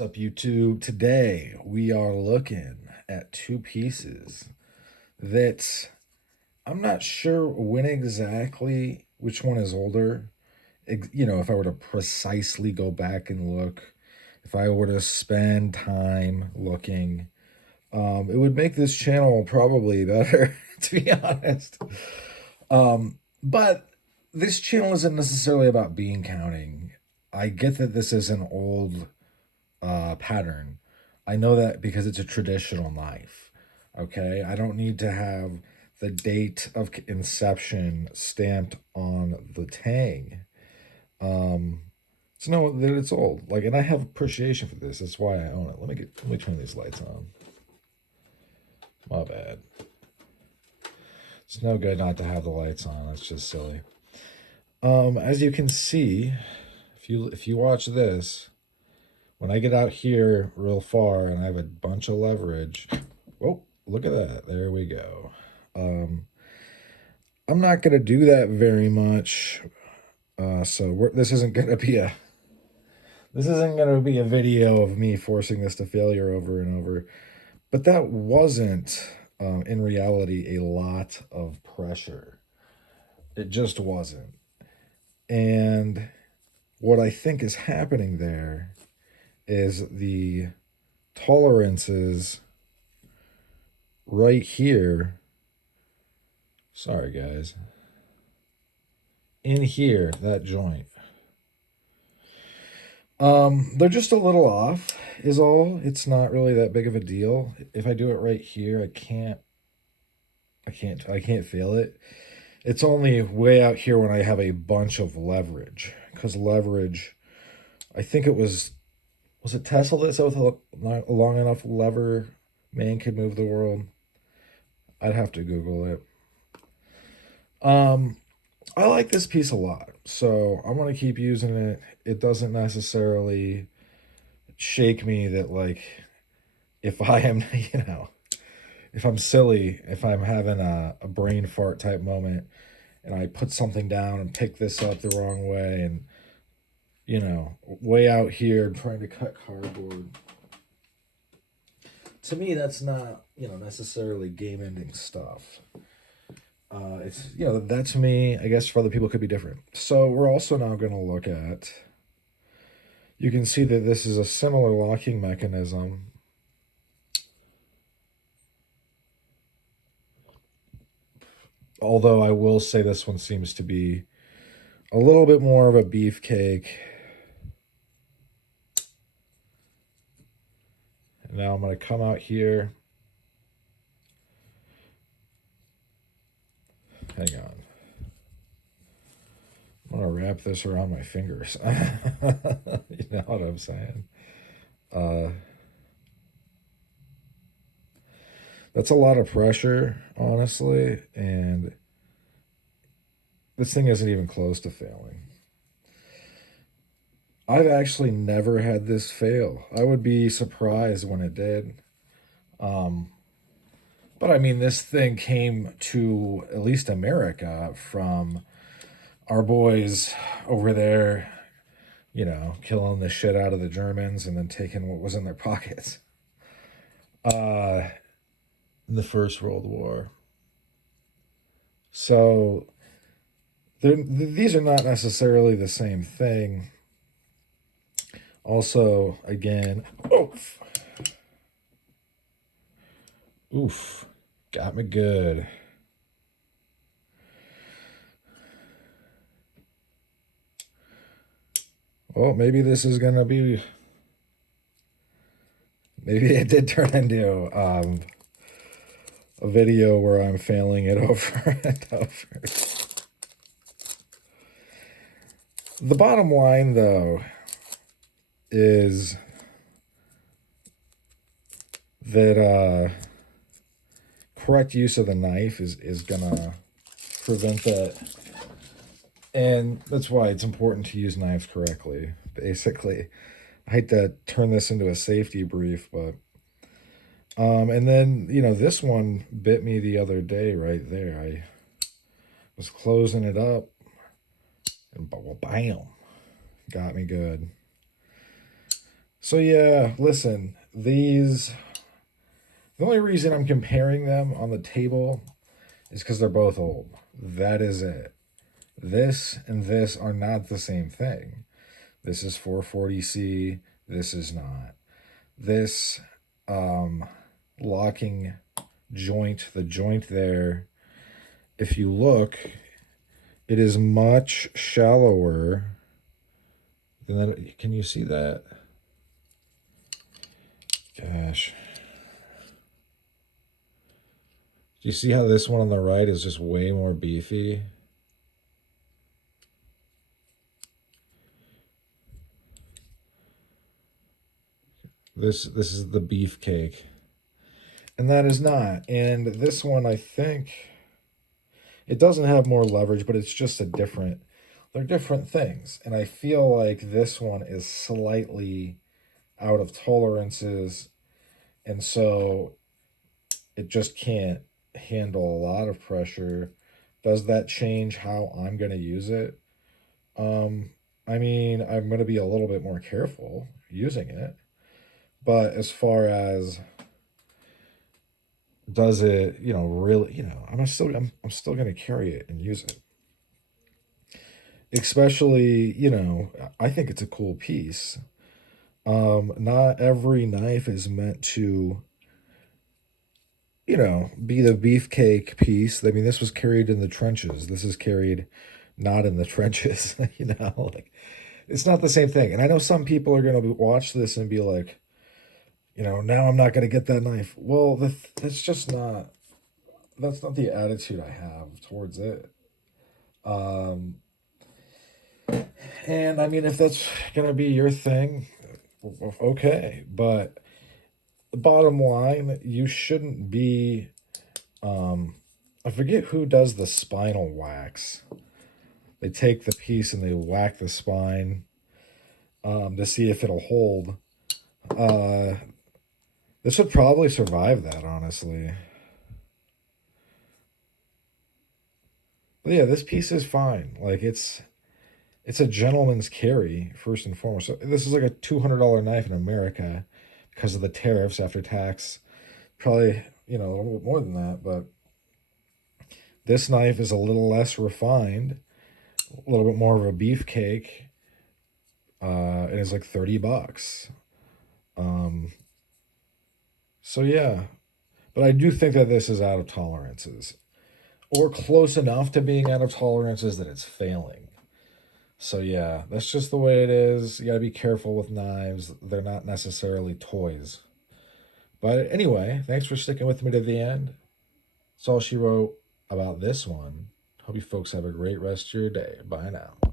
What's up, YouTube? Today we are looking at two pieces that I'm not sure when exactly which one is older. If I were to precisely go back and look, if I were to spend time looking, it would make this channel probably better, to be honest. But this channel isn't necessarily about bean counting. I get that this is an old pattern. I know that because it's a traditional knife. Okay, I don't need to have the date of inception stamped on the tang. To know that it's old. Like, and I have appreciation for this. That's why I own it. Let me turn these lights on. My bad. It's no good not to have the lights on. That's just silly. As you can see, if you watch this, when I get out here real far and I have a bunch of leverage, whoa, look at that. There we go. I'm not going to do that very much. This isn't going to be a video of me forcing this to failure over and over. But that wasn't, in reality, a lot of pressure. It just wasn't. And what I think is happening there is the tolerances right here. Sorry, guys. In here, that joint. They're just a little off, is all. It's not really that big of a deal. If I do it right here, I can't feel it. It's only way out here when I have a bunch of leverage. Because leverage, I think it was it Tesla that said with a long enough lever, man could move the world? I'd have to Google it. I like this piece a lot, so I'm going to keep using it. It doesn't necessarily shake me that, like, if I am, if I'm silly, if I'm having a brain fart type moment and I put something down and pick this up the wrong way and, way out here trying to cut cardboard. To me, that's not, necessarily game-ending stuff. That to me, I guess for other people could be different. So we're also now going to look at, you can see that this is a similar locking mechanism. Although I will say this one seems to be a little bit more of a beefcake. And now I'm going to come out here. Hang on. I'm going to wrap this around my fingers. You know what I'm saying? That's a lot of pressure, honestly, and this thing isn't even close to failing. I've actually never had this fail. I would be surprised when it did. But I mean, this thing came to at least America from our boys over there, killing the shit out of the Germans and then taking what was in their pockets. In the First World War. So these are not necessarily the same thing. Also, again, oof, got me good. Well, maybe this is going to be, maybe it did turn into a video where I'm failing it over and over. The bottom line, though, is that correct use of the knife is going to prevent that. And that's why it's important to use knives correctly, basically. I hate to turn this into a safety brief, but... and then, this one bit me the other day right there. I was closing it up, and bam, got me good. So yeah, listen, the only reason I'm comparing them on the table is because they're both old. That is it. This and this are not the same thing. This is 440C. This is not. This um, locking joint, the joint there, if you look, it is much shallower. And then, can you see that? Gosh. Do you see how this one on the right is just way more beefy? This is the beefcake. And that is not. And this one, I think, it doesn't have more leverage, but it's just they're different things. And I feel like this one is slightly out of tolerances. And so it just can't handle a lot of pressure. Does that change how I'm going to use it? I mean, I'm going to be a little bit more careful using it. But as far as does it, really, I'm still going to carry it and use it. Especially, I think it's a cool piece. Not every knife is meant to, be the beefcake piece. I mean, this was carried in the trenches. This is carried not in the trenches, like it's not the same thing. And I know some people are going to watch this and be like, now I'm not going to get that knife. Well, that's not the attitude I have towards it. Um, and I mean, if that's going to be your thing, okay. But the bottom line, you shouldn't be. I forget who does the spinal wax. They take the piece and they whack the spine to see if it'll hold. Uh, this would probably survive that, honestly. But yeah, this piece is fine. Like it's a gentleman's carry first and foremost. So this is like a $200 knife in America because of the tariffs after tax. Probably a little bit more than that, but this knife is a little less refined, a little bit more of a beefcake. It is like $30. Um, so yeah, but I do think that this is out of tolerances, or close enough to being out of tolerances that it's failing. So yeah, that's just the way it is. You got to be careful with knives. They're not necessarily toys. But anyway, thanks for sticking with me to the end. That's all she wrote about this one. Hope you folks have a great rest of your day. Bye now.